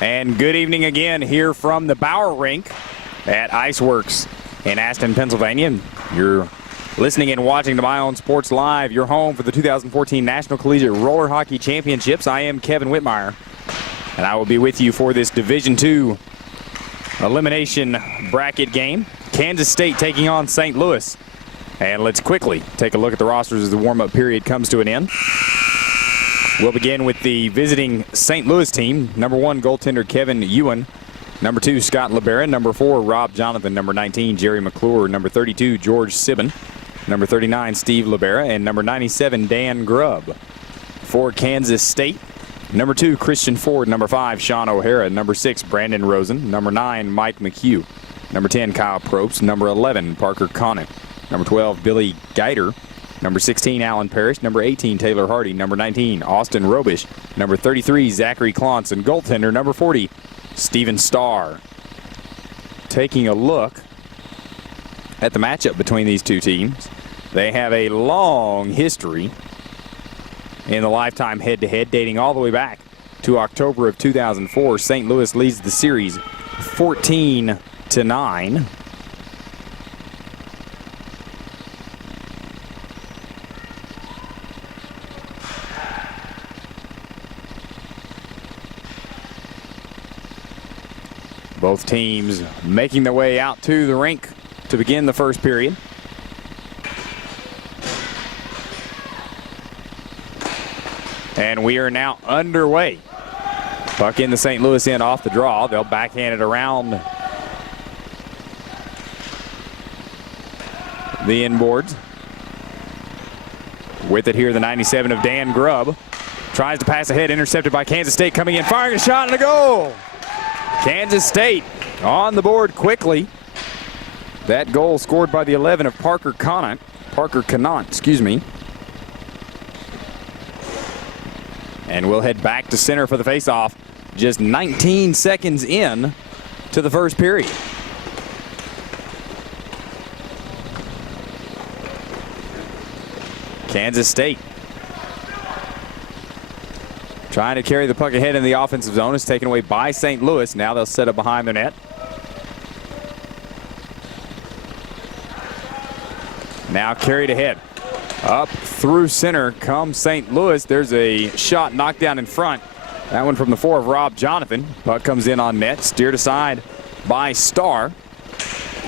And good evening again here from the Bauer Rink at Iceworks in Aston, Pennsylvania. You're listening and watching to My Own Sports Live, your home for the 2014 National Collegiate Roller Hockey Championships. I am Kevin Whitmire, and I will be with you for this Division II elimination bracket game. Kansas State taking on St. Louis. And let's quickly take a look at the rosters as the warm-up period comes to an end. We'll begin with the visiting St. Louis team. Number 1, goaltender Kevin Ewan. Number 2, Scott Libera. Number 4, Rob Jonathan. Number 19, Jerry McClure. Number 32, George Sibben. Number 39, Steve Libera. And number 97, Dan Grubb. For Kansas State, number 2, Christian Ford. Number 5, Sean O'Hara. Number 6, Brandon Rosen. Number 9, Mike McHugh. Number 10, Kyle Probst. Number 11, Parker Conant. Number 12, Billy Geiter. Number 16, Alan Parrish. Number 18, Taylor Hardy. Number 19, Austin Robish. Number 33, Zachary Klontz. And goaltender, number 40, Steven Starr. Taking a look at the matchup between these two teams. They have a long history in the lifetime head-to-head, dating all the way back to October of 2004. St. Louis leads the series 14-9. Both teams making their way out to the rink to begin the first period. And we are now underway. Puck in the St. Louis end off the draw. They'll backhand it around the inboards. With it here, the 97 of Dan Grubb. Tries to pass ahead, intercepted by Kansas State, coming in, firing a shot and a goal. Kansas State on the board quickly. That goal scored by the 11 of Parker Conant, excuse me. And we'll head back to center for the faceoff just 19 seconds in to the first period. Kansas State trying to carry the puck ahead in the offensive zone. Is taken away by St. Louis. Now they'll set it behind their net. Now carried ahead. Up through center comes St. Louis. There's a shot knocked down in front. That one from the 4 of Rob Jonathan. Puck comes in on net. Steered aside by Starr.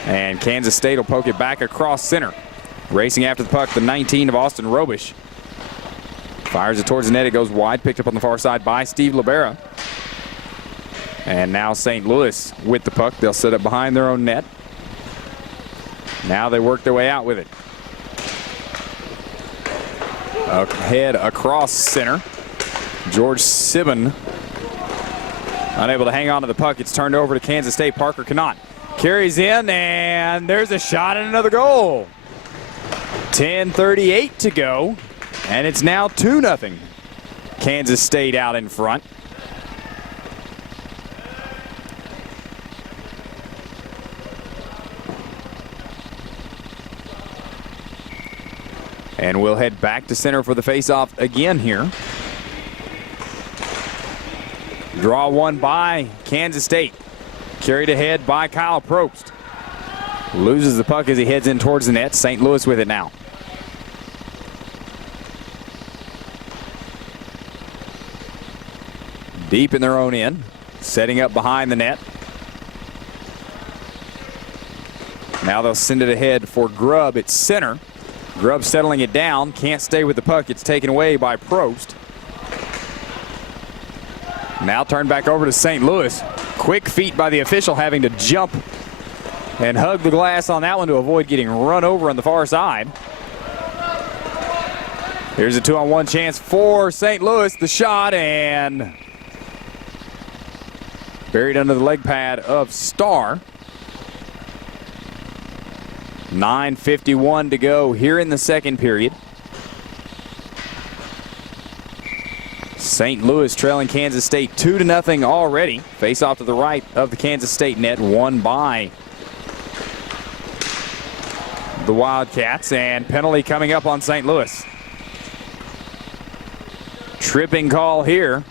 And Kansas State will poke it back across center. Racing after the puck, the 19 of Austin Robish. Fires it towards the net. It goes wide. Picked up on the far side by Steve Libera. And now St. Louis with the puck. They'll set it behind their own net. Now they work their way out with it. Ahead across center. George Sibben unable to hang on to the puck. It's turned over to Kansas State. Parker Conant carries in, and there's a shot and another goal. 10:38 to go. And it's now 2-0. Kansas State out in front. And we'll head back to center for the faceoff again here. Draw one by Kansas State. Carried ahead by Kyle Probst. Loses the puck as he heads in towards the net. St. Louis with it now. Deep in their own end, setting up behind the net. Now they'll send it ahead for Grubb at center. Grubb settling it down, can't stay with the puck. It's taken away by Probst. Now turned back over to St. Louis. Quick feet by the official, having to jump and hug the glass on that one to avoid getting run over on the far side. Here's a 2-on-1 chance for St. Louis. The shot, and buried under the leg pad of Starr. 9:51 to go here in the second period. St. Louis trailing Kansas State 2-0 already. Face off to the right of the Kansas State net, won by the Wildcats, and penalty coming up on St. Louis. Tripping call here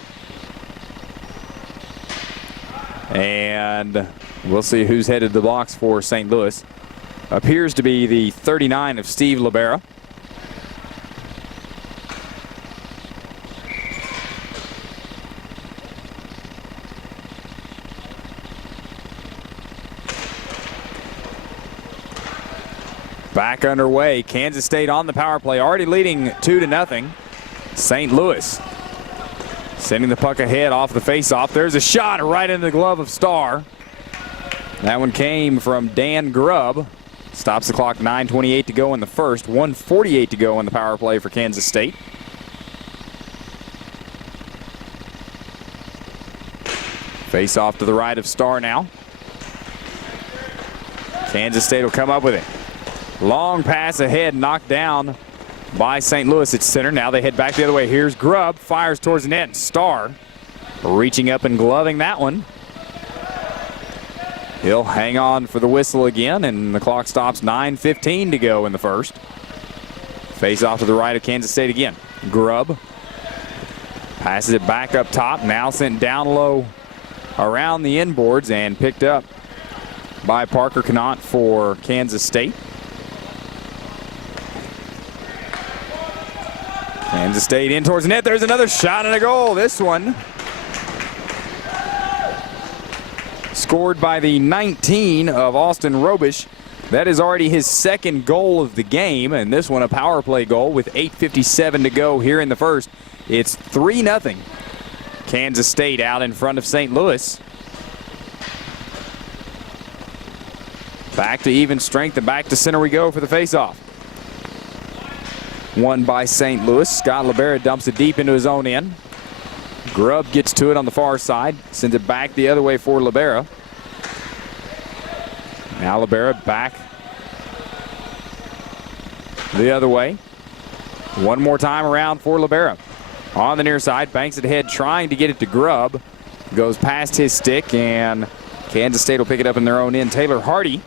And we'll see who's headed the box for St. Louis. Appears to be the 39 of Steve Libera. Back underway. Kansas State on the power play, already leading 2-0. St. Louis sending the puck ahead off the faceoff. There's a shot right in the glove of Starr. That one came from Dan Grubb. Stops the clock, 9:28 to go in the first, 1:48 to go in the power play for Kansas State. Face off to the right of Starr now. Kansas State will come up with it. Long pass ahead, knocked down by St. Louis at center. Now they head back the other way. Here's Grubb, fires towards the net, and Starr reaching up and gloving that one. He'll hang on for the whistle again, and the clock stops, 9:15 to go in the first. Face off to the right of Kansas State again. Grubb passes it back up top, now sent down low around the inboards and picked up by Parker Connaught for Kansas State. Kansas State in towards the net. There's another shot and a goal. This one scored by the 19 of Austin Robish. That is already his second goal of the game, and this one a power play goal with 8:57 to go here in the first. It's 3-0. Kansas State out in front of St. Louis. Back to even strength and back to center we go for the faceoff. Won by St. Louis. Scott Libera dumps it deep into his own end. Grubb gets to it on the far side, sends it back the other way for Libera. Now Libera back the other way. One more time around for Libera. On the near side, banks it ahead, trying to get it to Grubb. Goes past his stick, and Kansas State will pick it up in their own end. Taylor Hardy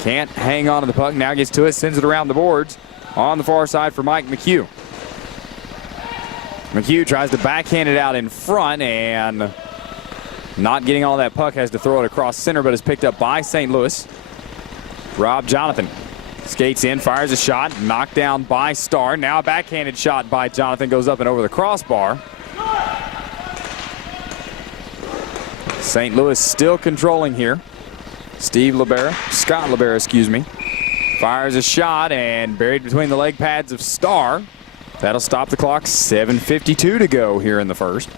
can't hang on to the puck. Now gets to it, sends it around the boards. On the far side for Mike McHugh. McHugh tries to backhand it out in front, and not getting all that puck, has to throw it across center, but is picked up by St. Louis. Rob Jonathan skates in, fires a shot, knocked down by Starr. Now a backhanded shot by Jonathan, goes up and over the crossbar. St. Louis still controlling here. Scott Libera, excuse me, fires a shot and buried between the leg pads of Starr. That'll stop the clock, 7:52 to go here in the first.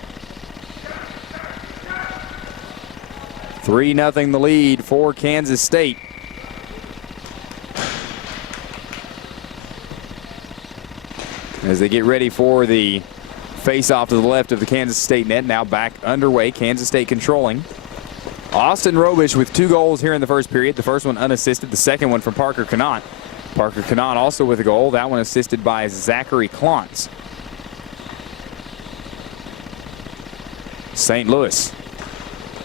3-0 the lead for Kansas State. As they get ready for the face-off to the left of the Kansas State net. Now back underway, Kansas State controlling. Austin Robish with 2 goals here in the first period. The first one unassisted, the second one from Parker Connaught. Parker Connaught also with a goal. That one assisted by Zachary Klontz. St. Louis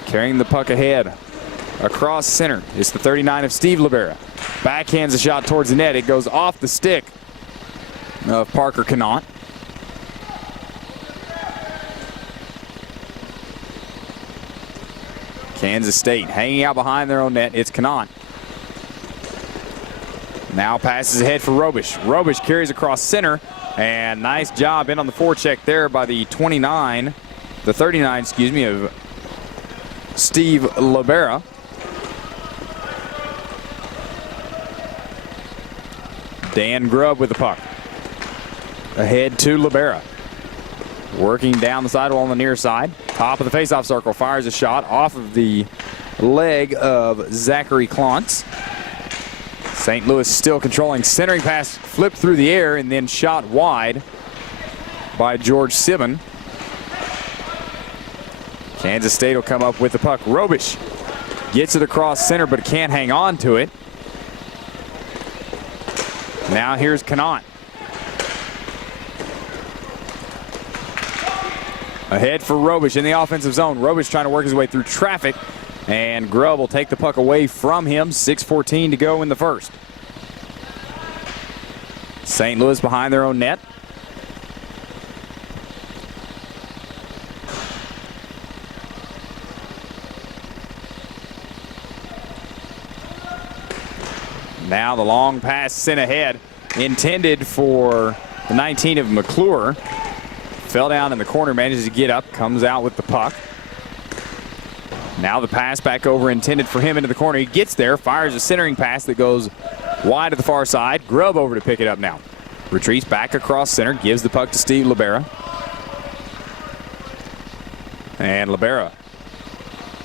carrying the puck ahead across center. It's the 39 of Steve Libera. Backhands a shot towards the net. It goes off the stick of Parker Connaught. Kansas State hanging out behind their own net. It's Connaught. Now passes ahead for Robish. Robish carries across center, and nice job in on the forecheck there by the 39, the 39, excuse me, of Steve Libera. Dan Grubb with the puck. Ahead to Libera. Working down the sidewall on the near side. Top of the faceoff circle, fires a shot off of the leg of Zachary Klontz. St. Louis still controlling. Centering pass flipped through the air and then shot wide by George Sibben. Kansas State will come up with the puck. Robish gets it across center but can't hang on to it. Now here's Connaught. Ahead for Robish in the offensive zone. Robish trying to work his way through traffic, and Grubb will take the puck away from him. 6:14 to go in the first. St. Louis behind their own net. Now the long pass sent ahead, intended for the 19 of McClure. Fell down in the corner, manages to get up, comes out with the puck. Now the pass back over, intended for him into the corner. He gets there, fires a centering pass that goes wide to the far side. Grubb over to pick it up now. Retreats back across center, gives the puck to Steve Libera. And Libera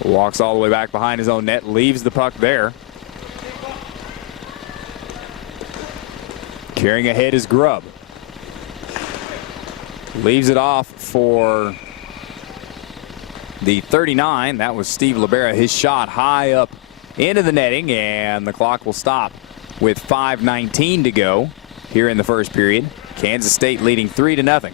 walks all the way back behind his own net, leaves the puck there. Carrying ahead is Grubb. Leaves it off for the 39. That was Steve Libera. His shot high up into the netting, and the clock will stop with 5:19 to go here in the first period. Kansas State leading 3-0.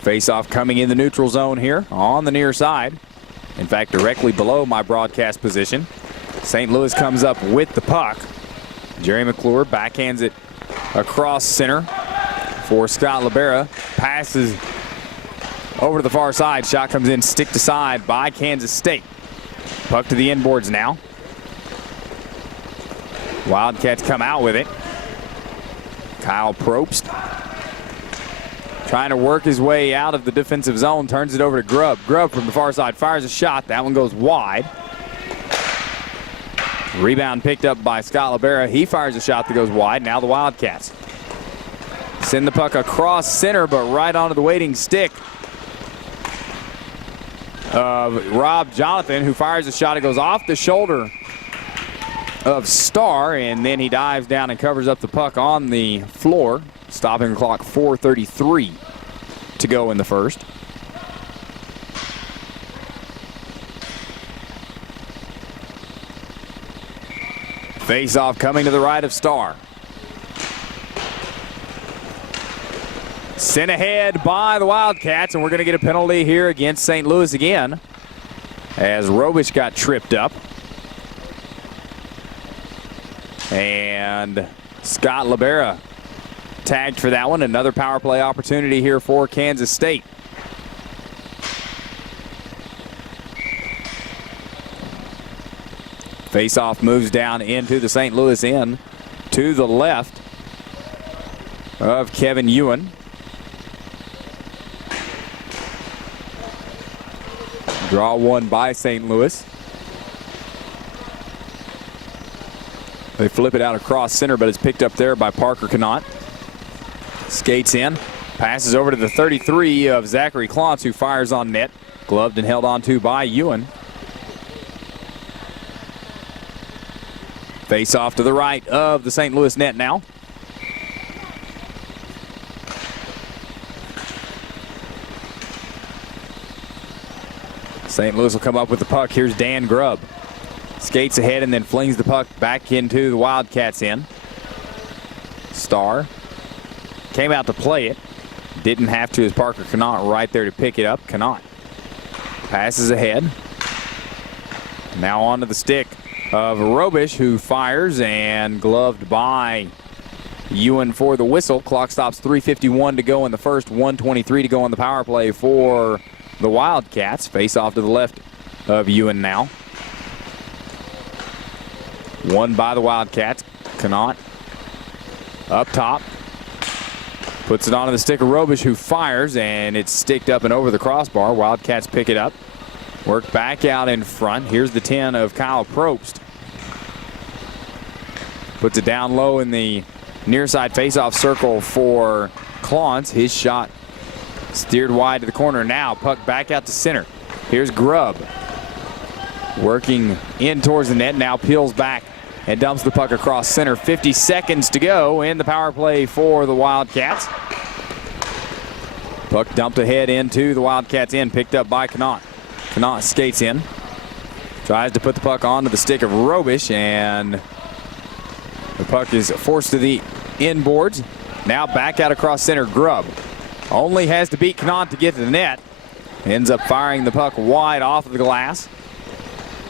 Face-off coming in the neutral zone here on the near side. In fact, directly below my broadcast position. St. Louis comes up with the puck. Jerry McClure backhands it across center for Scott Libera. Passes over to the far side. Shot comes in, sticked aside by Kansas State. Puck to the inboards now. Wildcats come out with it. Kyle Probst trying to work his way out of the defensive zone. Turns it over to Grubb. Grubb from the far side fires a shot. That one goes wide. Rebound picked up by Scott Libera. He fires a shot that goes wide. Now the Wildcats send the puck across center, but right onto the waiting stick of Rob Jonathan, who fires a shot. It goes off the shoulder of Starr, and then he dives down and covers up the puck on the floor, stopping the clock. 4:33 to go in the first. Face-off coming to the right of Starr. Sent ahead by the Wildcats, and we're going to get a penalty here against St. Louis again, as Robish got tripped up. And Scott Libera tagged for that one. Another power play opportunity here for Kansas State. Face-off moves down into the St. Louis end to the left of Kevin Ewan. Draw one by St. Louis. They flip it out across center, but it's picked up there by Parker Connaught. Skates in, passes over to the 33 of Zachary Klontz, who fires on net. Gloved and held on to by Ewan. Face off to the right of the St. Louis net now. St. Louis will come up with the puck. Here's Dan Grubb. Skates ahead and then flings the puck back into the Wildcats end. Starr came out to play it. Didn't have to, as Parker Connaught right there to pick it up. Connaught passes ahead. Now onto the stick of Robish, who fires, and gloved by Ewan for the whistle. Clock stops. 3:51 to go in the first. 1:23 to go on the power play for the Wildcats. Face off to the left of Ewan now. Won by the Wildcats. Connaught up top. Puts it onto the stick of Robish, who fires, and it's sticked up and over the crossbar. Wildcats pick it up. Work back out in front. Here's the 10 of Kyle Probst. Puts it down low in the near side faceoff circle for Klontz. His shot steered wide to the corner. Now puck back out to center. Here's Grubb working in towards the net. Now peels back and dumps the puck across center. 50 seconds to go in the power play for the Wildcats. Puck dumped ahead into the Wildcats end, picked up by Connaught. Connaught skates in, tries to put the puck onto the stick of Robish, and the puck is forced to the inboards. Now back out across center. Grubb only has to beat Connaught to get to the net. Ends up firing the puck wide off of the glass.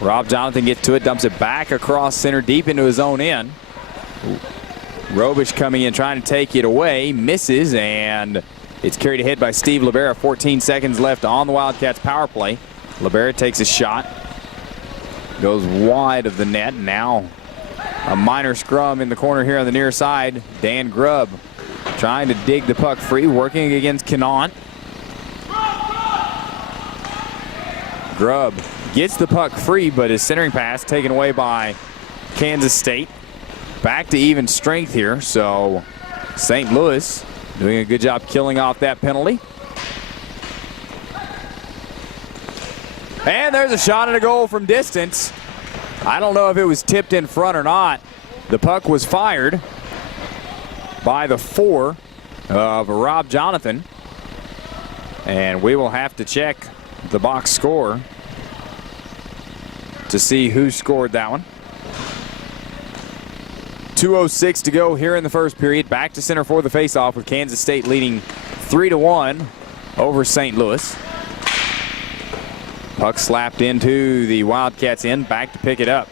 Rob Jonathan gets to it, dumps it back across center deep into his own end. Robish coming in trying to take it away, misses, and it's carried ahead by Steve Libera. 14 seconds left on the Wildcats power play. Libera takes a shot, Goes wide of the net. Now a minor scrum in the corner here on the near side. Dan Grubb trying to dig the puck free, working against Kanawha. Grubb gets the puck free, but his centering pass taken away by Kansas State. Back to even strength here, so St. Louis doing a good job killing off that penalty. And there's a shot and a goal from distance. I don't know if it was tipped in front or not. The puck was fired by the 4 of Rob Jonathan. And we will have to check the box score to see who scored that one. 2:06 to go here in the first period. Back to center for the faceoff with Kansas State leading 3-1 over St. Louis. Puck slapped into the Wildcats end. Back to pick it up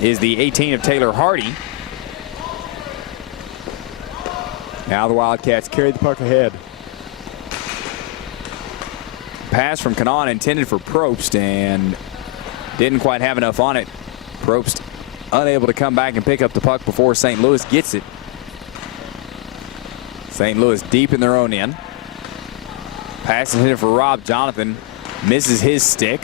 is the 18 of Taylor Hardy. Now the Wildcats carry the puck ahead. Pass from Kanawha intended for Probst and didn't quite have enough on it. Probst unable to come back and pick up the puck before St. Louis gets it. St. Louis deep in their own end. Pass intended for Rob Jonathan. Misses his stick.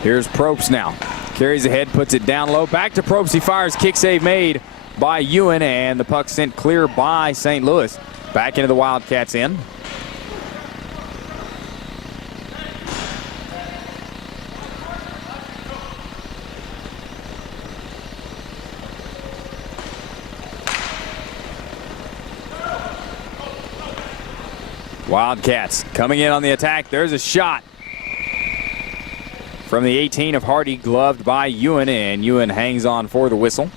Here's Probst now. Carries ahead, puts it down low. Back to Probst. He fires. Kick save made by Ewan, and the puck sent clear by St. Louis. Back into the Wildcats end. Wildcats coming in on the attack. There's a shot from the 18 of Hardy, gloved by Ewan, and Ewan hangs on for the whistle.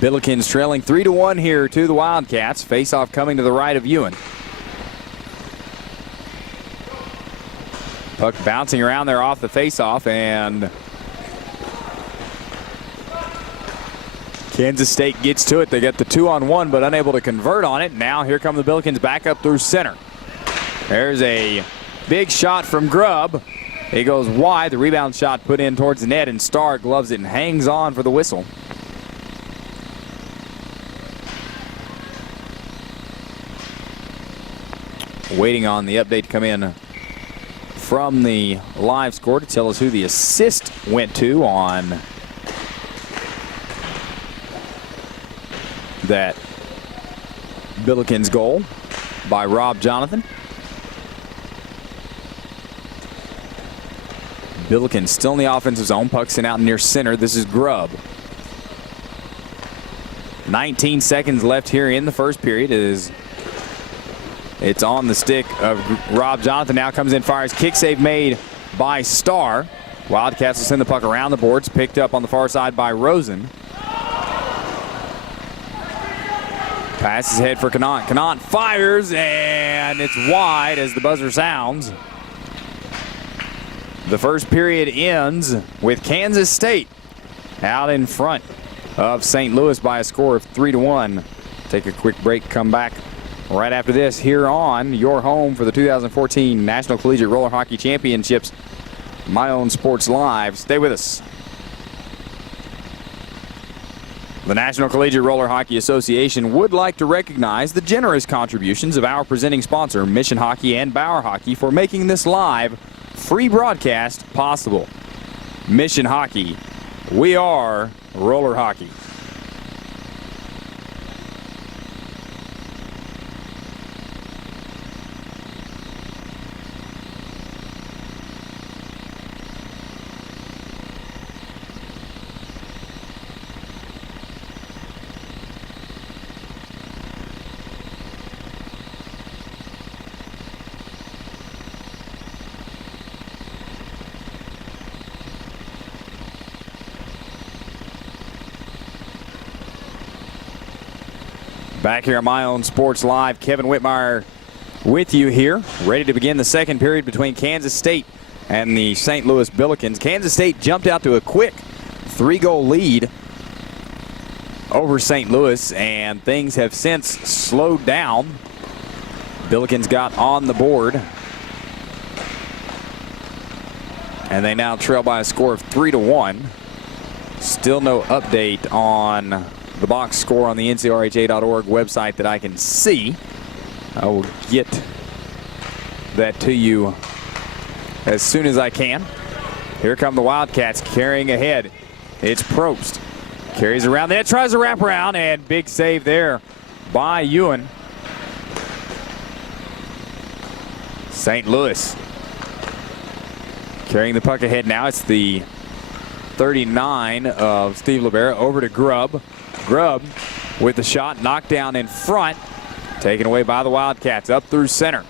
Billikens trailing 3-1 here to the Wildcats. Face-off coming to the right of Ewan. Puck bouncing around there off the face-off, and Kansas State gets to it. They get the 2-on-1, but unable to convert on it. Now here come the Billikens back up through center. There's a big shot from Grubb. It goes wide. The rebound shot put in towards the net, and Starr gloves it and hangs on for the whistle. Waiting on the update to come in from the live score to tell us who the assist went to on that Billikens goal by Rob Jonathan. Billikens still in the offensive zone. Puck sent out near center. This is Grubb. 19 seconds left here in the first period. It's on the stick of Rob Jonathan. Now comes in, fires. Kick save made by Starr. Wildcats will send the puck around the boards. Picked up on the far side by Rosen. Passes ahead for Kanawha. Kanawha fires, and it's wide as the buzzer sounds. The first period ends with Kansas State out in front of St. Louis by a score of 3-1. Take a quick break, come back right after this here on your home for the 2014 National Collegiate Roller Hockey Championships, My Own Sports Live. Stay with us. The National Collegiate Roller Hockey Association would like to recognize the generous contributions of our presenting sponsor, Mission Hockey and Bauer Hockey, for making this live, free broadcast possible. Mission Hockey, we are roller hockey. Back here on My Own Sports Live, Kevin Whitmire with you here, ready to begin the second period between Kansas State and the St. Louis Billikens. Kansas State jumped out to a quick 3-goal lead over St. Louis, and things have since slowed down. Billikens got on the board And they now trail by a score of 3-1. Still no update on the box score on the NCRHA.org website that I can see. I will get that to you as soon as I can. Here come the Wildcats carrying ahead. It's Probst. Carries around there, tries to wrap around, and big save there by Ewan. St. Louis carrying the puck ahead now. It's the 39 of Steve Libera over to Grubb. Grubb with the shot, knocked down in front, taken away by the Wildcats up through center.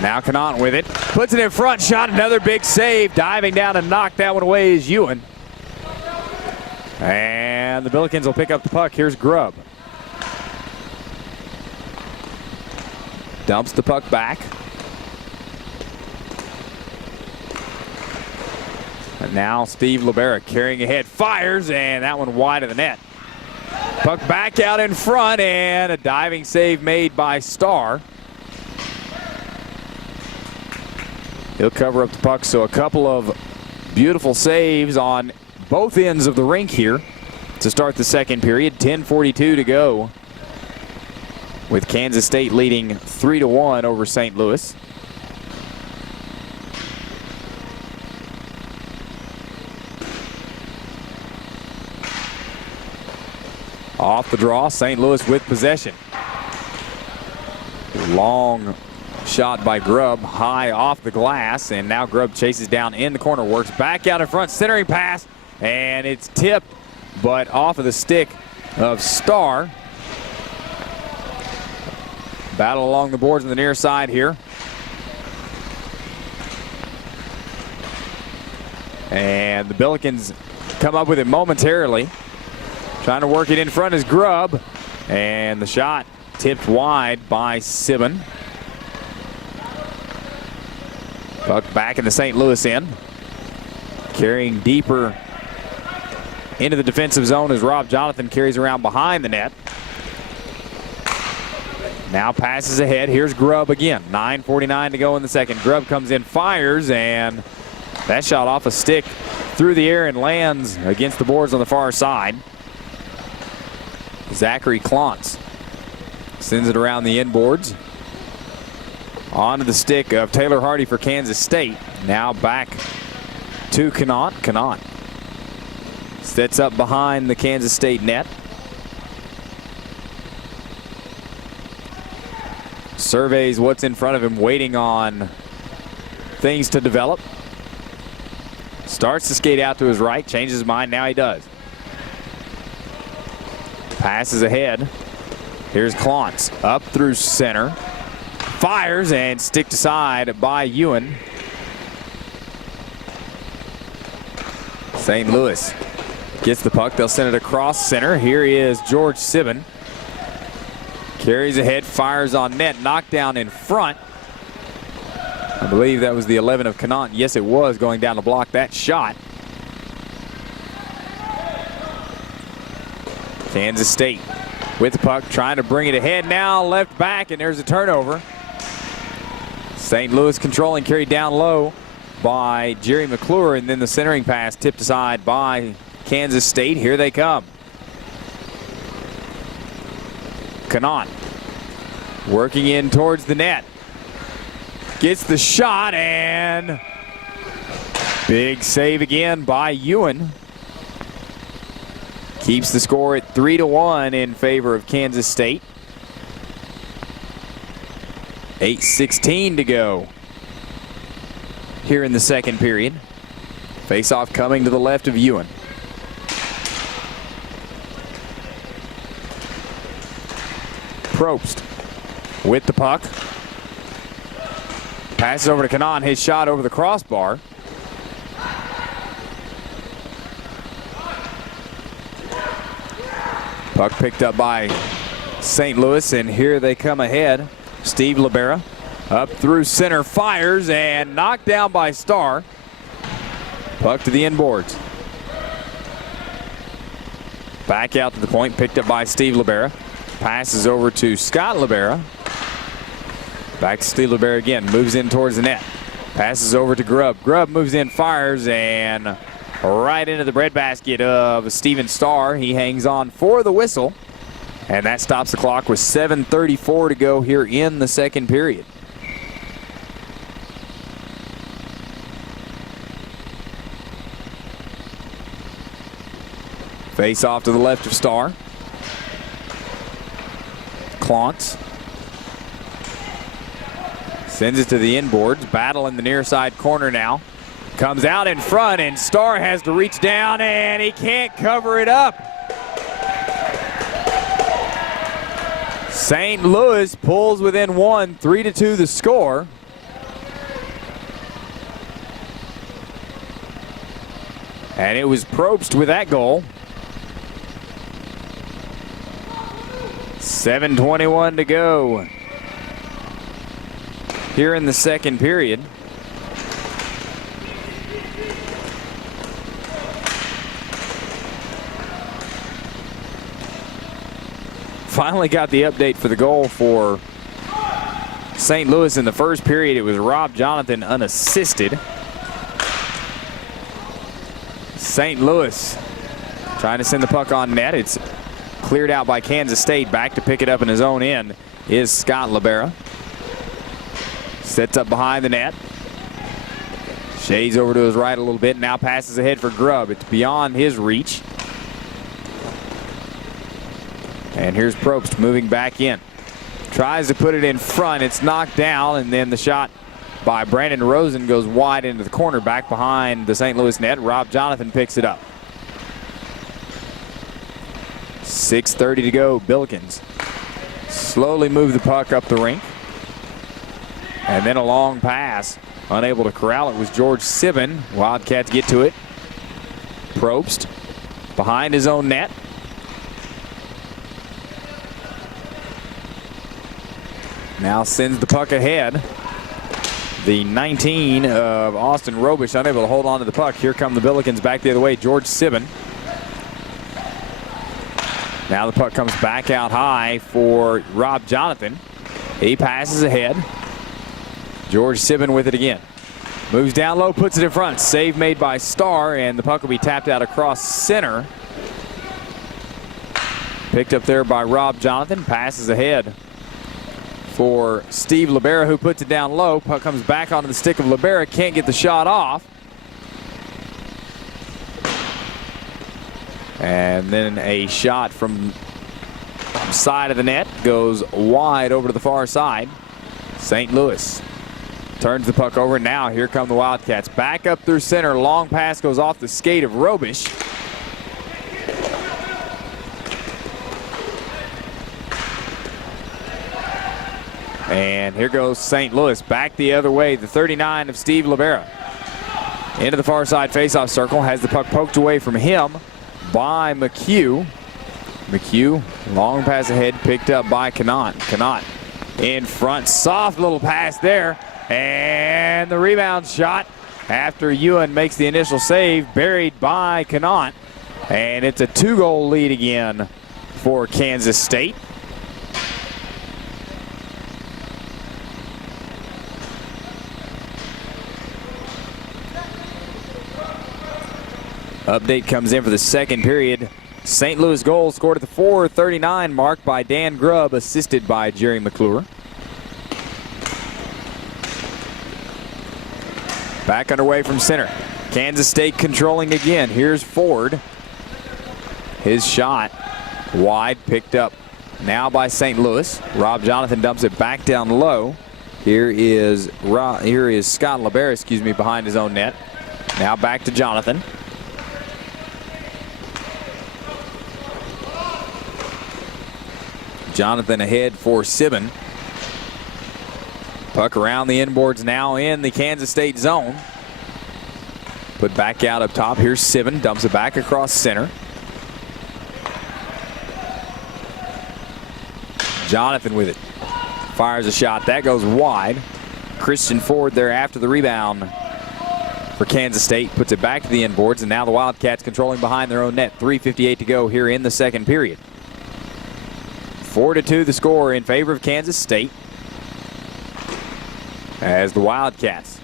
Now Conant with it, puts it in front, shot, another big save, diving down and knocked that one away is Ewan. And the Billikens will pick up the puck. Here's Grubb. Dumps the puck back. And now Steve Libera carrying ahead, fires, and that one wide of the net. Puck back out in front, and a diving save made by Starr. He'll cover up the puck, so a couple of beautiful saves on both ends of the rink here to start the second period. 10:42 to go, with Kansas State leading 3-1 over St. Louis. Off the draw, St. Louis with possession. Long shot by Grubb, high off the glass, and now Grubb chases down in the corner, works back out in front, centering pass, and it's tipped, but off of the stick of Starr. Battle along the boards on the near side here. And the Billikens come up with it momentarily. Trying to work it in front is Grubb, and the shot tipped wide by Sibben. Puck back in the St. Louis end. Carrying deeper into the defensive zone as Rob Jonathan carries around behind the net. Now passes ahead. Here's Grubb again. 9:49 to go in the second. Grubb comes in, fires, and that shot off a stick through the air and lands against the boards on the far side. Zachary Klontz sends it around the inboards. Onto the stick of Taylor Hardy for Kansas State. Now back to Conant. Conant sets up behind the Kansas State net. Surveys what's in front of him, waiting on things to develop. Starts to skate out to his right, changes his mind, now he does. Passes ahead. Here's Klontz up through center. Fires and sticked aside by Ewan. St. Louis gets the puck. They'll send it across center. Here is George Sibben. Carries ahead, fires on net, knocked down in front. I believe that was the 11 of Conant. Yes, it was, going down to block that shot. Kansas State with the puck, trying to bring it ahead now, left back, and there's a turnover. St. Louis controlling, carried down low by Jerry McClure, and then the centering pass tipped aside by Kansas State. Here they come. Conant working in towards the net. Gets the shot, and big save again by Ewan. Keeps the score at 3-1 in favor of Kansas State. 8:16 to go here in the second period. Face-off coming to the left of Ewan. Probst with the puck. Passes over to Conant, his shot over the crossbar. Puck picked up by St. Louis, and here they come ahead. Steve Libera up through center, fires, and knocked down by Starr. Puck to the inboards. Back out to the point, picked up by Steve Libera. Passes over to Scott Libera. Back to Steve Libera again. Moves in towards the net. Passes over to Grubb. Grubb moves in, fires, and right into the breadbasket of Steven Starr. He hangs on for the whistle. And that stops the clock with 7:34 to go here in the second period. Face off to the left of Starr. Clonts. Sends it to the inboards. Battle in the near side corner now. Comes out in front, and Starr has to reach down, and he can't cover it up. St. Louis pulls within one, 3-2 the score. And it was Probst with that goal. 7:21 to go here in the second period. Finally got the update for the goal for St. Louis in the first period. It was Rob Jonathan unassisted. St. Louis trying to send the puck on net. It's cleared out by Kansas State. Back to pick it up in his own end is Scott Libera. Sets up behind the net. Shades over to his right a little bit. Now passes ahead for Grubb. It's beyond his reach. And here's Probst moving back in. Tries to put it in front. It's knocked down, and then the shot by Brandon Rosen goes wide into the corner back behind the St. Louis net. Rob Jonathan picks it up. 6:30 to go. Billikens slowly move the puck up the rink. And then a long pass. Unable to corral it was George Sibben. Wildcats get to it. Probst behind his own net. Now sends the puck ahead. The 19 of Austin Robish unable to hold on to the puck. Here come the Billikens back the other way. George Sibben. Now the puck comes back out high for Rob Jonathan. He passes ahead. George Sibben with it again. Moves down low, puts it in front. Save made by Starr, and the puck will be tapped out across center. Picked up there by Rob Jonathan. Passes ahead for Steve Libera, who puts it down low. Puck comes back onto the stick of Libera. Can't get the shot off. And then a shot from side of the net goes wide over to the far side. St. Louis turns the puck over. Now here come the Wildcats. Back up through center. Long pass goes off the skate of Robish. And here goes St. Louis back the other way. The 39 of Steve Libera. Into the far side faceoff circle. Has the puck poked away from him by McHugh. McHugh, long pass ahead, picked up by Connaught. Connaught in front. Soft little pass there. And the rebound shot after Ewan makes the initial save. Buried by Connaught. And it's a 2-goal lead again for Kansas State. Update comes in for the second period. St. Louis goal scored at the 4:39 mark by Dan Grubb, assisted by Jerry McClure. Back underway from center. Kansas State controlling again. Here's Ford. His shot wide, picked up now by St. Louis. Rob Jonathan dumps it back down low. Here is Scott Libera, behind his own net. Now back to Jonathan. Jonathan ahead for Sibben. Puck around the inboards now in the Kansas State zone. Put back out up top. Here's Sibben. Dumps it back across center. Jonathan with it. Fires a shot. That goes wide. Christian Ford there after the rebound for Kansas State. Puts it back to the inboards, and now the Wildcats controlling behind their own net. 3:58 to go here in the second period. 4-2 the score in favor of Kansas State. as the Wildcats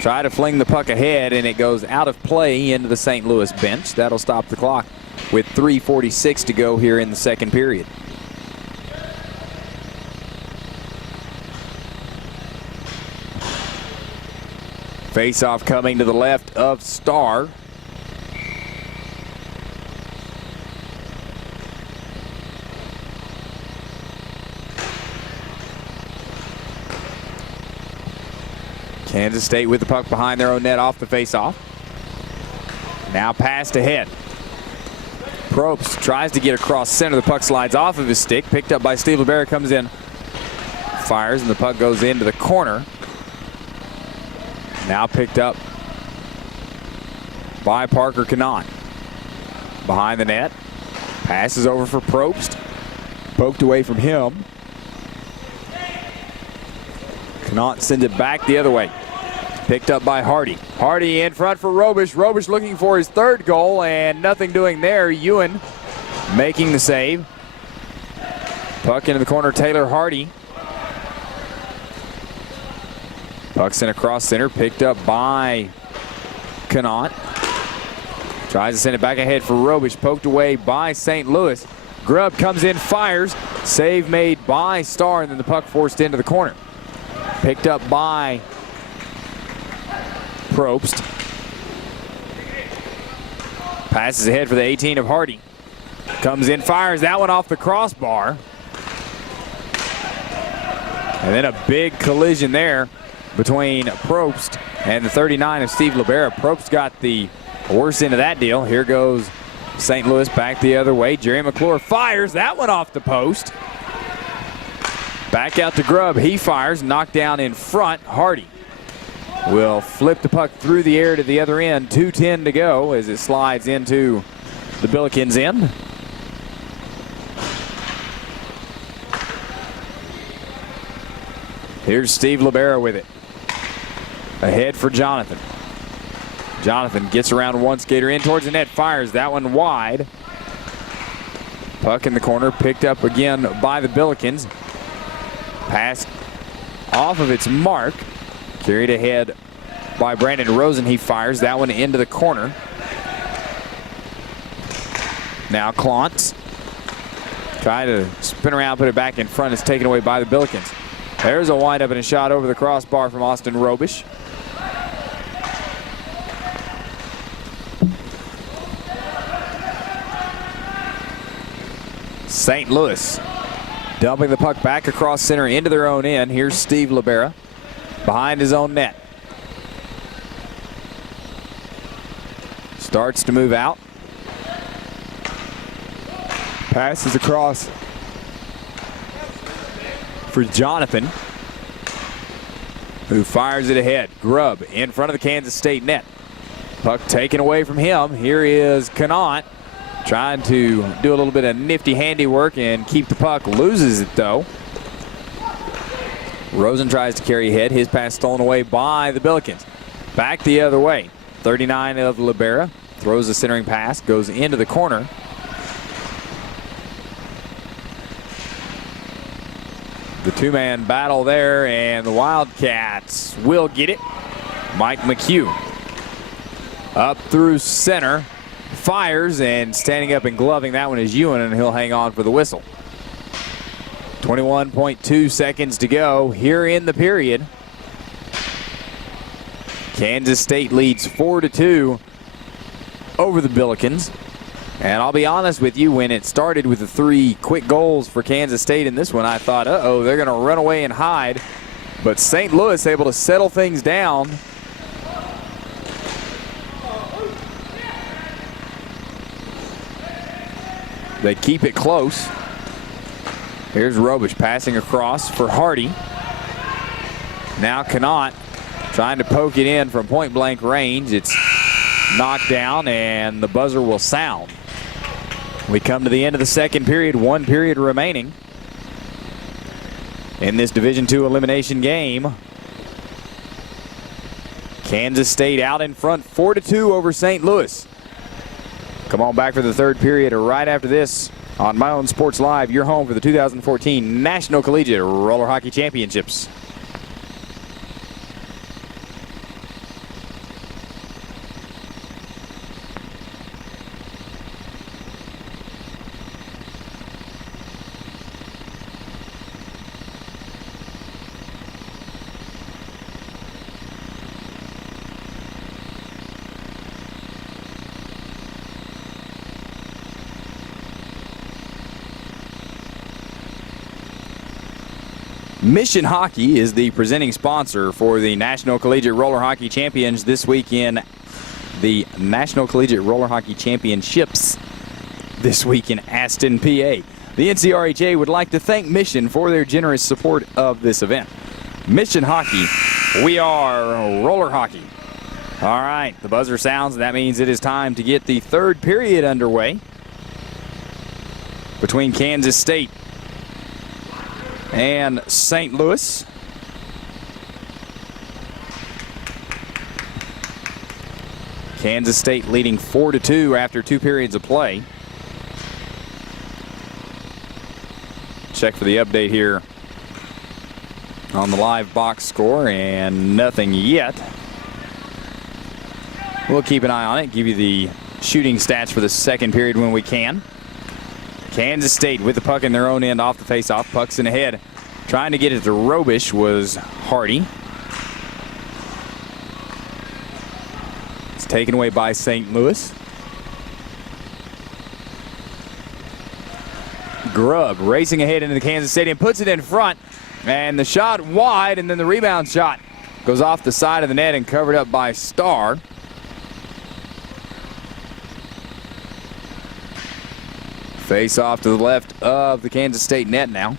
try to fling the puck ahead, and it goes out of play into the St. Louis bench. That'll stop the clock with 3:46 to go here in the second period. Face-off coming to the left of Starr. Kansas State with the puck behind their own net off the face-off. Now passed ahead. Probst tries to get across center. The puck slides off of his stick. Picked up by Steve LeBera. Comes in, fires, and the puck goes into the corner. Now picked up by Parker Connaught. Behind the net. Passes over for Probst. Poked away from him. Connaught sends it back the other way. Picked up by Hardy. Hardy in front for Robish. Robish looking for his third goal, and nothing doing there. Ewan making the save. Puck into the corner, Taylor Hardy. Puck sent across center, picked up by Connaught. Tries to send it back ahead for Robish, poked away by St. Louis. Grubb comes in, fires. Save made by Starr, and then the puck forced into the corner. Picked up by Probst. Passes ahead for the 18 of Hardy. Comes in, fires that one off the crossbar. And then a big collision there between Probst and the 39 of Steve LeBera. Probst got the worst end of that deal. Here goes St. Louis back the other way. Jerry McClure fires that one off the post. Back out to Grubb. He fires, knocked down in front. Hardy will flip the puck through the air to the other end. 2:10 to go as it slides into the Billikens end. Here's Steve LeBera with it. Ahead for Jonathan. Jonathan gets around one skater in towards the net, fires that one wide. Puck in the corner, picked up again by the Billikens. Pass off of its mark. Carried ahead by Brandon Rosen. He fires that one into the corner. Now Klontz. Try to spin around, put it back in front. It's taken away by the Billikens. There's a windup and a shot over the crossbar from Austin Robish. St. Louis dumping the puck back across center into their own end. Here's Steve LeBera behind his own net. Starts to move out. Passes across for Jonathan, who fires it ahead. Grubb in front of the Kansas State net. Puck taken away from him. Here is Connaught trying to do a little bit of nifty handiwork and keep the puck. Loses it though. Rosen tries to carry ahead. His pass stolen away by the Billikens. Back the other way. 39 of Libera throws the centering pass, goes into the corner. The two-man battle there, and the Wildcats will get it. Mike McHugh up through center. Fires, and standing up and gloving that one is Ewan, and he'll hang on for the whistle. 21.2 seconds to go here in the period. Kansas State leads 4-2 over the Billikens. And I'll be honest with you, when it started with the 3 quick goals for Kansas State in this one, I thought, uh-oh, they're going to run away and hide. But St. Louis able to settle things down. They keep it close. Here's Robish passing across for Hardy. Now Connaught trying to poke it in from point blank range. It's knocked down and the buzzer will sound. We come to the end of the second period, 1 period remaining in this Division II elimination game. Kansas State out in front 4-2 over St. Louis. Come on back for the third period right after this on My Own Sports Live, your home for the 2014 National Collegiate Roller Hockey Championships. Mission Hockey is the presenting sponsor for the National Collegiate Roller Hockey Champions this week in the National Collegiate Roller Hockey Championships this week in Aston, PA. The NCRHA would like to thank Mission for their generous support of this event. Mission Hockey, we are roller hockey. All right, the buzzer sounds. That means it is time to get the third period underway between Kansas State and St. Louis. Kansas State leading 4-2 after 2 periods of play. Check for the update here on the live box score, and nothing yet. We'll keep an eye on it, give you the shooting stats for the second period when we can. Kansas State with the puck in their own end off the faceoff. Puck's in ahead. Trying to get it to Robish was Hardy. It's taken away by St. Louis. Grubb racing ahead into the Kansas Stadium, puts it in front, and the shot wide, and then the rebound shot goes off the side of the net and covered up by Starr. Face off to the left of the Kansas State net now.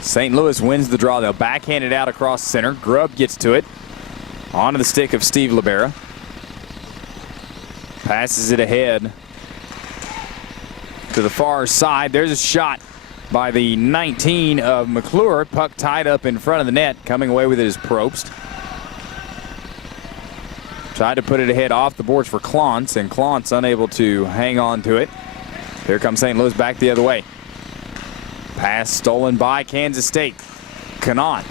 St. Louis wins the draw. They'll backhand it out across center. Grubb gets to it. Onto the stick of Steve Libera. Passes it ahead to the far side. There's a shot by the 19 of McClure. Puck tied up in front of the net. Coming away with it is Probst. Tried to put it ahead off the boards for Klontz, and Klontz unable to hang on to it. Here comes St. Louis back the other way. Pass stolen by Kansas State. Connaught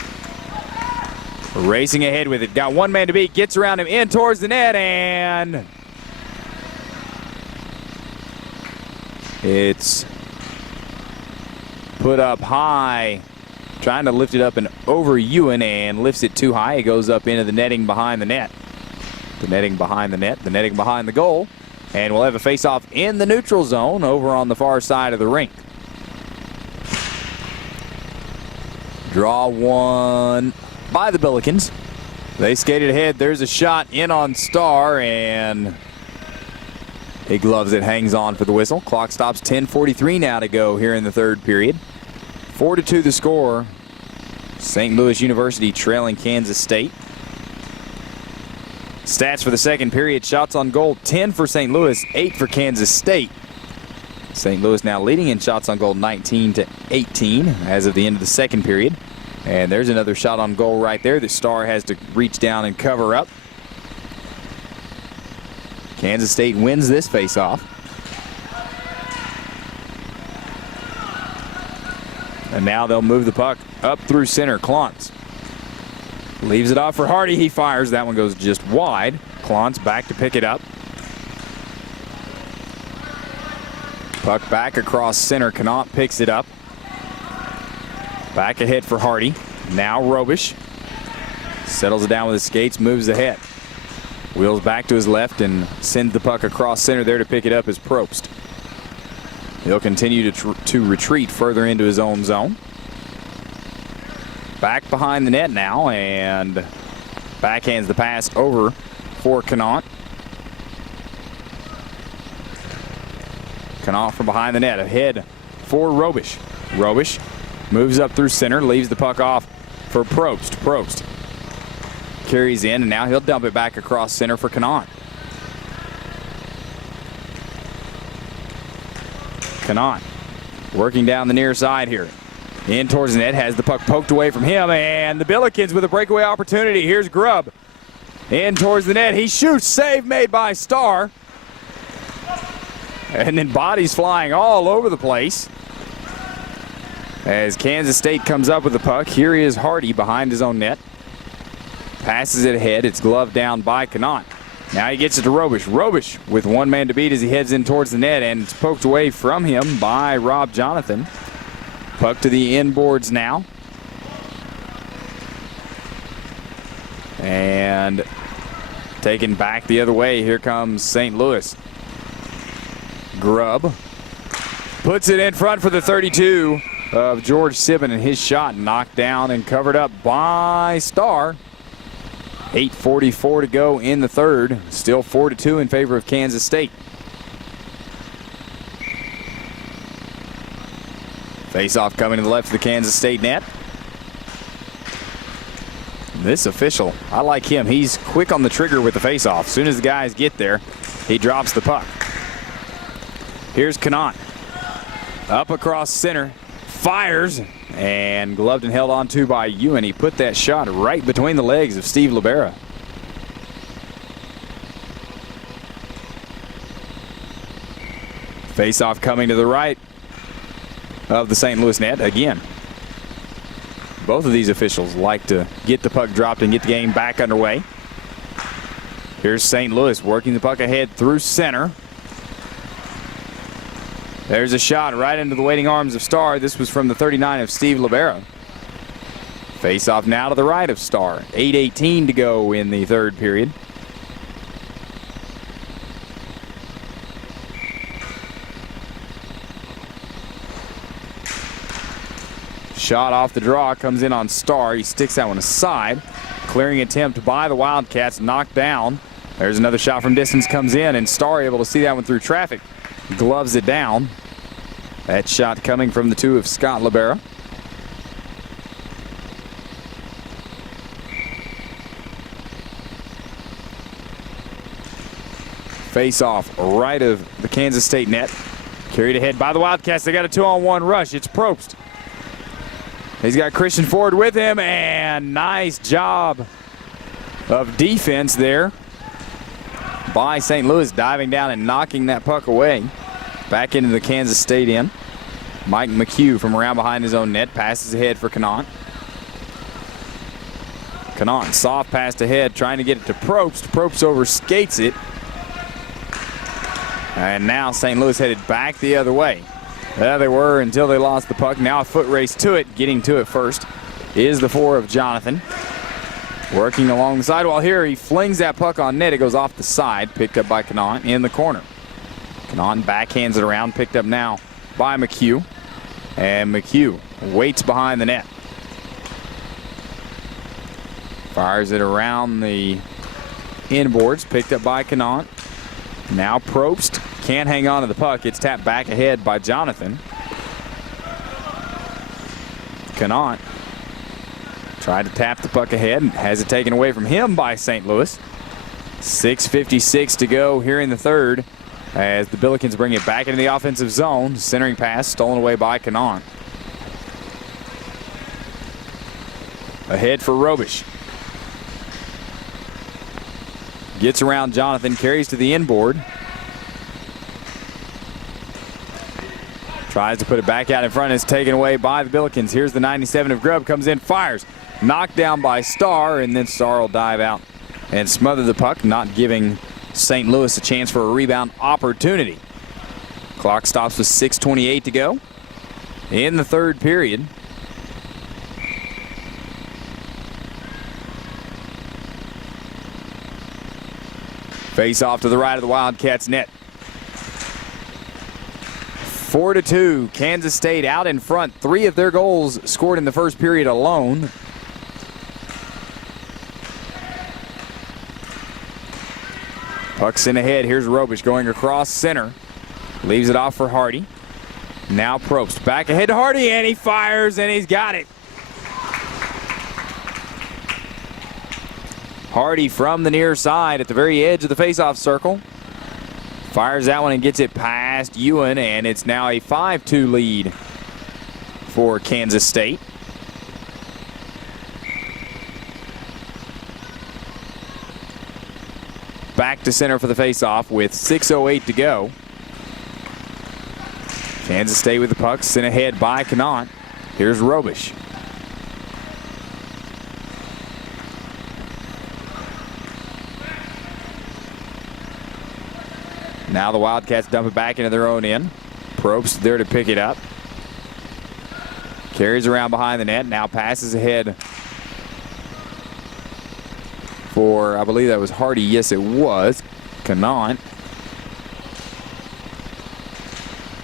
racing ahead with it. Got one man to beat. Gets around him in towards the net, and it's put up high. Trying to lift it up and over Ewan, and lifts it too high. It goes up into the netting behind the net. The netting behind the net. The netting behind the goal. And we'll have a face-off in the neutral zone over on the far side of the rink. Draw one by the Billikens. They skated ahead. There's a shot in on Starr, and he gloves it, hangs on for the whistle. Clock stops, 10:43 now to go here in the third period. 4-2 the score. St. Louis University trailing Kansas State. Stats for the second period: shots on goal, 10 for St. Louis, 8 for Kansas State. St. Louis now leading in shots on goal, 19-18 as of the end of the second period. And there's another shot on goal right there that Starr has to reach down and cover up. Kansas State wins this faceoff. And now they'll move the puck up through center. Klontz leaves it off for Hardy. He fires. That one goes just wide. Klontz back to pick it up. Puck back across center. Connaught picks it up. Back ahead for Hardy. Now Robish settles it down with his skates, moves ahead. Wheels back to his left and sends the puck across center. There to pick it up is Probst. He'll continue to retreat further into his own zone. Back behind the net now, and backhands the pass over for Connaught. Connaught from behind the net, ahead for Robish. Robish moves up through center, leaves the puck off for Probst. Probst carries in, and now he'll dump it back across center for Connaught. Connaught working down the near side here. In towards the net, has the puck poked away from him, and the Billikens with a breakaway opportunity. Here's Grubb. In towards the net, he shoots, save made by Starr. And then bodies flying all over the place as Kansas State comes up with the puck. Here is Hardy behind his own net. Passes it ahead. It's gloved down by Connaught. Now he gets it to Robish. Robish with one man to beat as he heads in towards the net, and it's poked away from him by Rob Jonathan. Puck to the inboards now. And Taken back the other way. Here comes St. Louis. Grubb puts it in front for the 32 of George Sibben, and his shot knocked down and covered up by Starr. 8:44 to go in the third. Still 4-2 in favor of Kansas State. Face-off coming to the left of the Kansas State net. This official, I like him. He's quick on the trigger with the face-off. As soon as the guys get there, he drops the puck. Here's Connaught. Up across center. Fires. And gloved and held on to by Ewan. He put that shot right between the legs of Steve Libera. Face-off coming to the right of the St. Louis net again. Both of these officials like to get the puck dropped and get the game back underway. Here's St. Louis working the puck ahead through center. There's a shot right into the waiting arms of Starr. This was from the 39 of Steve Libera. Face-off now to the right of Starr. 8:18 to go in the third period. Shot off the draw, comes in on Starr. He sticks that one aside. Clearing attempt by the Wildcats, knocked down. There's another shot from distance, comes in, and Starr able to see that one through traffic. Gloves it down. That shot coming from the two of Scott Libera. Face-off right of the Kansas State net. Carried ahead by the Wildcats. They got a 2-on-1 rush. It's Probst. He's got Christian Ford with him, and nice job of defense there by St. Louis, diving down and knocking that puck away. Back into the Kansas State end. Mike McHugh from around behind his own net passes ahead for Connaught. Connaught soft passed ahead, trying to get it to Probst. Probst overskates it. And now St. Louis headed back the other way. There they were until they lost the puck. Now a foot race to it. Getting to it first is the 4 of Jonathan. Working along the sidewall here. He flings that puck on net. It goes off the side. Picked up by Connaught in the corner. Connaught backhands it around. Picked up now by McHugh. And McHugh waits behind the net. Fires it around the inboards. Picked up by Connaught. Now Probst can't hang on to the puck. It's tapped back ahead by Jonathan. Connaught tried to tap the puck ahead and has it taken away from him by St. Louis. 6:56 to go here in the third as the Billikens bring it back into the offensive zone. Centering pass stolen away by Connaught. Ahead for Robish. Gets around Jonathan, carries to the inboard. Tries to put it back out in front. It's taken away by the Billikens. Here's the 97 of Grubb. Comes in, fires. Knocked down by Starr, and then Starr will dive out and smother the puck, not giving St. Louis a chance for a rebound opportunity. Clock stops with 6:28 to go in the third period. Face off to the right of the Wildcats net. 4-2, Kansas State out in front. 3 of their goals scored in the first period alone. Puck's in ahead. Here's Robish going across center. Leaves it off for Hardy. Now Probst back ahead to Hardy, and he fires, and he's got it. Hardy from the near side at the very edge of the faceoff circle. Fires that one and gets it past Ewan, and it's now a 5-2 lead for Kansas State. Back to center for the faceoff with 6:08 to go. Kansas State with the puck, sent ahead by Connaught. Here's Robish. Now the Wildcats dump it back into their own end. Probst there to pick it up. Carries around behind the net. Now passes ahead for, I believe that was Hardy. Yes, it was. Canant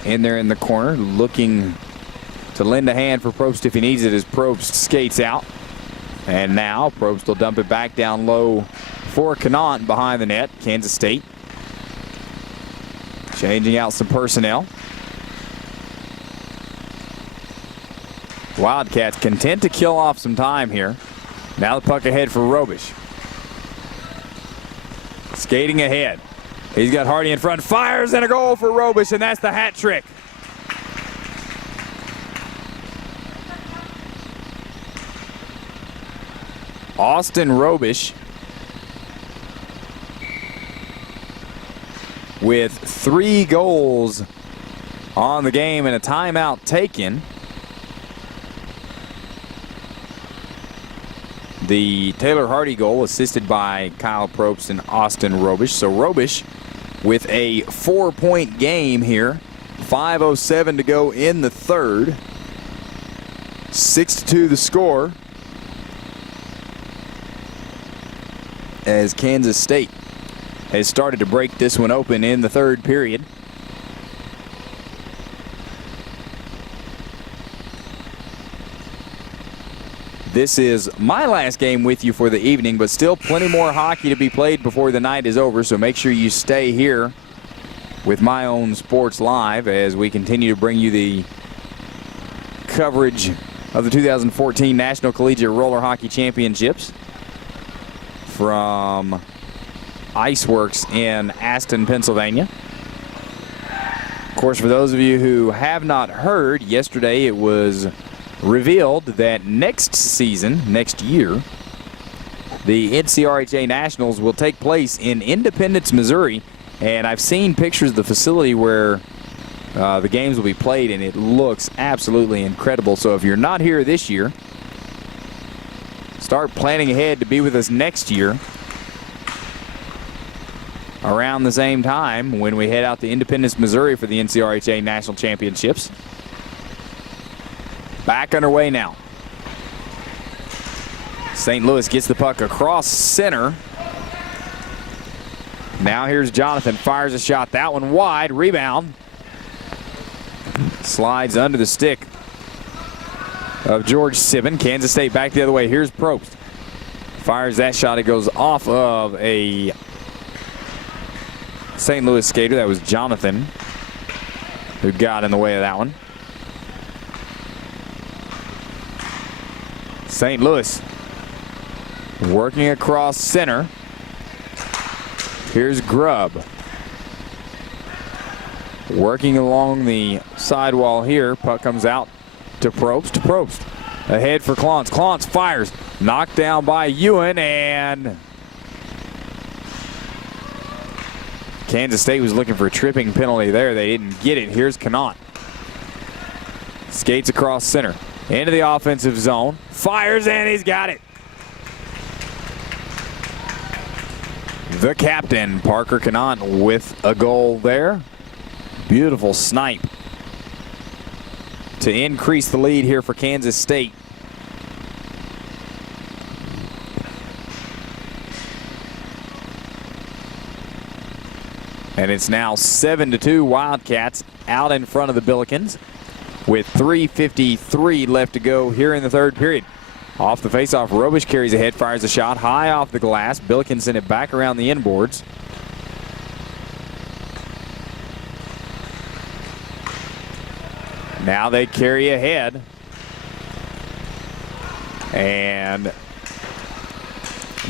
in there in the corner, looking to lend a hand for Probst if he needs it as Probst skates out. And now Probst will dump it back down low for Canant behind the net. Kansas State changing out some personnel. Wildcats content to kill off some time here. Now the puck ahead for Robish. Skating ahead. He's got Hardy in front. Fires and a goal for Robish, and that's the hat trick. Austin Robish with 3 goals on the game and a timeout taken. The Taylor Hardy goal assisted by Kyle Probst and Austin Robish. So Robish with a 4-point game here. 5:07 to go in the third. 6-2 the score, as Kansas State has started to break this one open in the third period. This is my last game with you for the evening, but still plenty more hockey to be played before the night is over, so make sure you stay here with My Own Sports Live as we continue to bring you the coverage of the 2014 National Collegiate Roller Hockey Championships from Iceworks in Aston, Pennsylvania. Of course, for those of you who have not heard, yesterday it was revealed that next season, next year, the NCRHA Nationals will take place in Independence, Missouri. And I've seen pictures of the facility where the games will be played, and it looks absolutely incredible. So if you're not here this year, start planning ahead to be with us next year around the same time when we head out to Independence, Missouri for the NCRHA National Championships. Back underway now. St. Louis gets the puck across center. Now here's Jonathan, fires a shot. That one wide, rebound. Slides under the stick of George Sibben. Kansas State back the other way. Here's Probst. Fires that shot. It goes off of a St. Louis skater. That was Jonathan who got in the way of that one. St. Louis working across center. Here's Grubb. Working along the sidewall here. Puck comes out to Probst. Probst ahead for Klontz. Klontz fires. Knocked down by Ewan, and Kansas State was looking for a tripping penalty there. They didn't get it. Here's Canant. Skates across center. Into the offensive zone. Fires, and he's got it. The captain, Parker Canant, with a goal there. Beautiful snipe to increase the lead here for Kansas State. And it's now 7-2 Wildcats out in front of the Billikens with 3:53 left to go here in the third period. Off the faceoff, Robish carries ahead, fires a shot high off the glass. Billikens send it back around the inboards. Now they carry ahead. And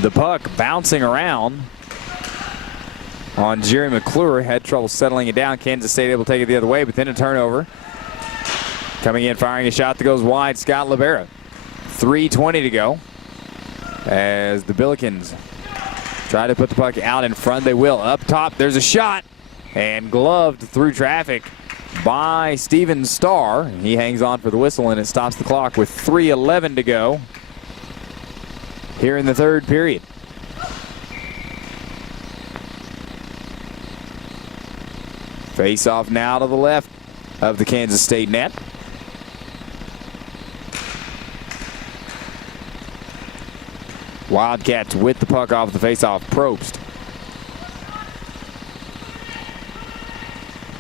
the puck bouncing around on Jerry McClure. Had trouble settling it down. Kansas State able to take it the other way, but then a turnover. Coming in, firing a shot that goes wide, Scott Libera. 3:20 to go as the Billikens try to put the puck out in front. They will. Up top, there's a shot, and gloved through traffic by Steven Starr. He hangs on for the whistle, and it stops the clock with 3:11 to go here in the third period. Face off now to the left of the Kansas State net. Wildcats with the puck off the faceoff. Probst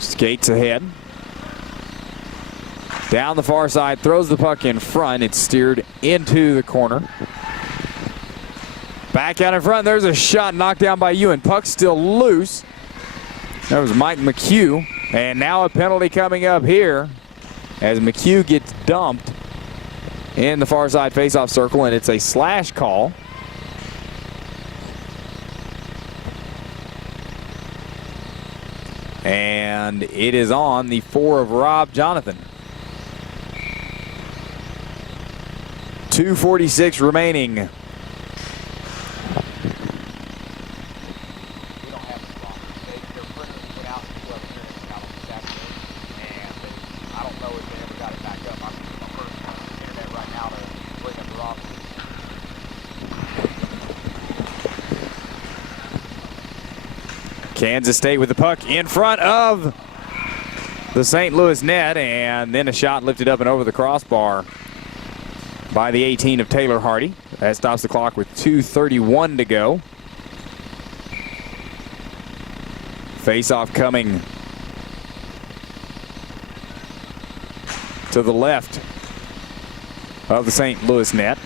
skates ahead. Down the far side, throws the puck in front. It's steered into the corner. Back out in front, there's a shot knocked down by Ewan. Puck still loose. That was Mike McHugh. And now a penalty coming up here as McHugh gets dumped in the far side faceoff circle, and it's a slash call. And it is on the 4 of Rob Jonathan. 2:46 remaining. Kansas State with the puck in front of the St. Louis net, and then a shot lifted up and over the crossbar by the 18 of Taylor Hardy. That stops the clock with 2:31 to go. Face-off coming to the left of the St. Louis net.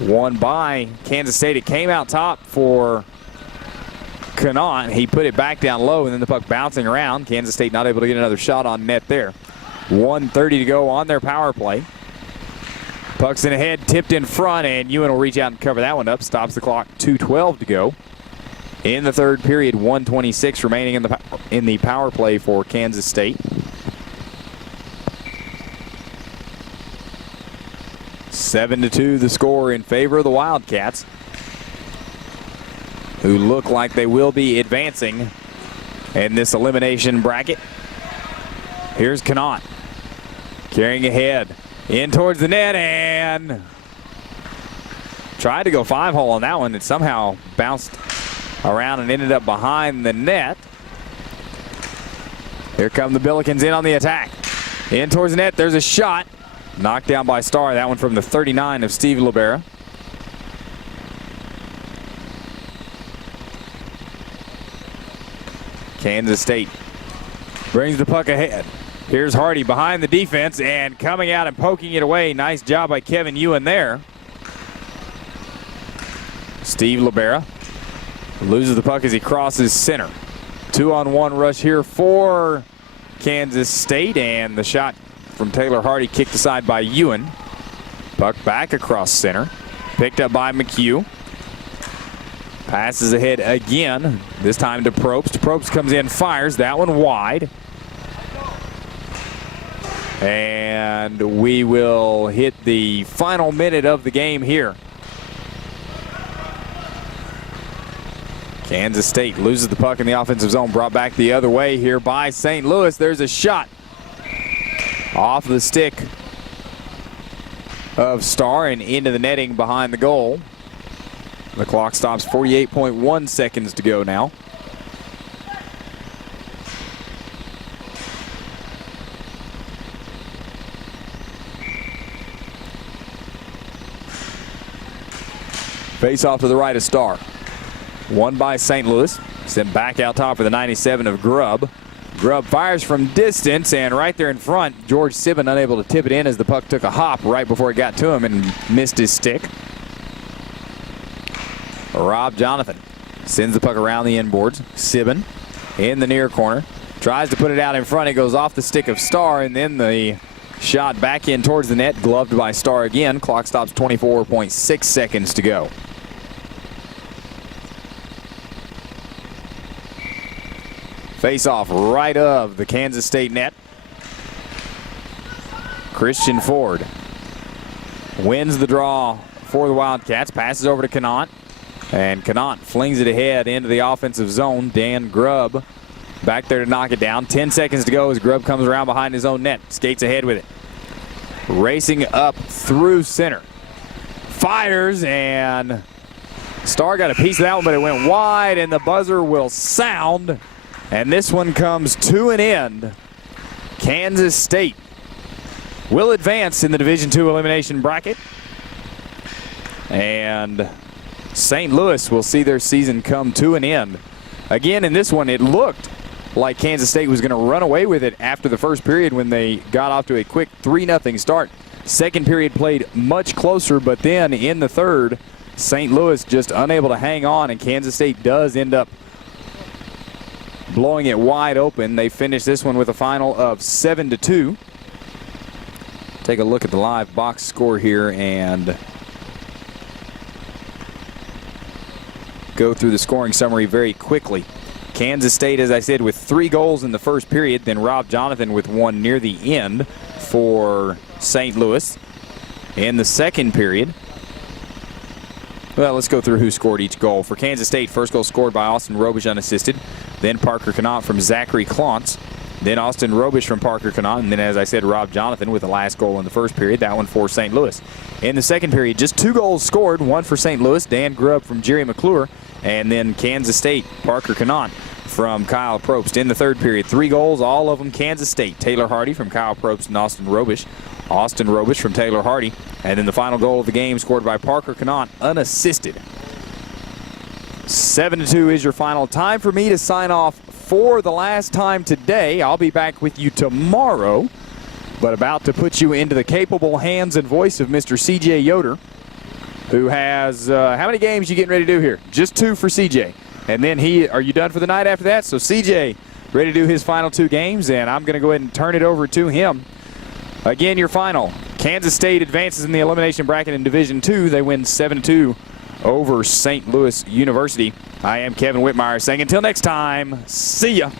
Won by Kansas State. It came out top for Connaught. He put it back down low, and then the puck bouncing around. Kansas State not able to get another shot on net there. 1:30 to go on their power play. Puck's in ahead, tipped in front, and Ewan will reach out and cover that one up. Stops the clock, 2:12 to go. In the third period, 1:26 remaining in the power play for Kansas State. Seven to 2 the score in favor of the Wildcats, who look like they will be advancing in this elimination bracket. Here's Connaught carrying ahead in towards the net and tried to go 5-hole on that one. It somehow bounced around and ended up behind the net. Here come the Billikens in on the attack. In towards the net, there's a shot. Knocked down by Starr. That one from the 39 of Steve Libera. Kansas State brings the puck ahead. Here's Hardy behind the defense and coming out and poking it away. Nice job by Kevin Ewan there. Steve Libera loses the puck as he crosses center. 2-on-1 rush here for Kansas State, and the shot from Taylor Hardy kicked aside by Ewan. Puck back across center. Picked up by McHugh. Passes ahead again, this time to Probst. Probst comes in, fires that one wide. And we will hit the final minute of the game here. Kansas State loses the puck in the offensive zone, brought back the other way here by St. Louis. There's a shot off the stick of Starr and into the netting behind the goal. The clock stops, 48.1 seconds to go now. Face off to the right of Starr. Won by St. Louis. Sent back out top for the 97 of Grubb. Grubb fires from distance, and right there in front, George Sibben unable to tip it in as the puck took a hop right before it got to him and missed his stick. Rob Jonathan sends the puck around the inboards. Sibben in the near corner. Tries to put it out in front. It goes off the stick of Starr, and then the shot back in towards the net, gloved by Starr again. Clock stops, 24.6 seconds to go. Face off right of the Kansas State net. Christian Ford wins the draw for the Wildcats. Passes over to Connaught. And Connaught flings it ahead into the offensive zone. Dan Grubb back there to knock it down. 10 seconds to go as Grubb comes around behind his own net. Skates ahead with it. Racing up through center. Fires, and Starr got a piece of that one, but it went wide, and the buzzer will sound. And this one comes to an end. Kansas State will advance in the Division II elimination bracket. And St. Louis will see their season come to an end. Again, in this one, it looked like Kansas State was going to run away with it after the first period when they got off to a quick 3-0 start. Second period played much closer, but then in the third, St. Louis just unable to hang on, and Kansas State does end up blowing it wide open. They finish this one with a final of 7-2. Take a look at the live box score here and go through the scoring summary very quickly. Kansas State, as I said, with 3 goals in the first period, then Rob Jonathan with 1 near the end for St. Louis. In the second period, well, let's go through who scored each goal. For Kansas State, first goal scored by Austin Robish unassisted, then Parker Connaught from Zachary Klontz, then Austin Robish from Parker Connaught, and then, as I said, Rob Jonathan with the last goal in the first period, that one for St. Louis. In the second period, just 2 goals scored, one for St. Louis, Dan Grubb from Jerry McClure, and then Kansas State, Parker Connaught from Kyle Probst. In the third period, 3 goals, all of them Kansas State. Taylor Hardy from Kyle Probst and Austin Robish. Austin Robish from Taylor Hardy. And then the final goal of the game scored by Parker Connaught, unassisted. 7-2 is your final. Time for me to sign off for the last time today. I'll be back with you tomorrow, but about to put you into the capable hands and voice of Mr. C.J. Yoder, who has, how many games you getting ready to do here? Just 2 for C.J. And then are you done for the night after that? So C.J. ready to do his final 2 games, and I'm going to go ahead and turn it over to him. Again, your final. Kansas State advances in the elimination bracket in Division II. They win 7-2 over St. Louis University. I am Kevin Whitmire saying until next time, see ya.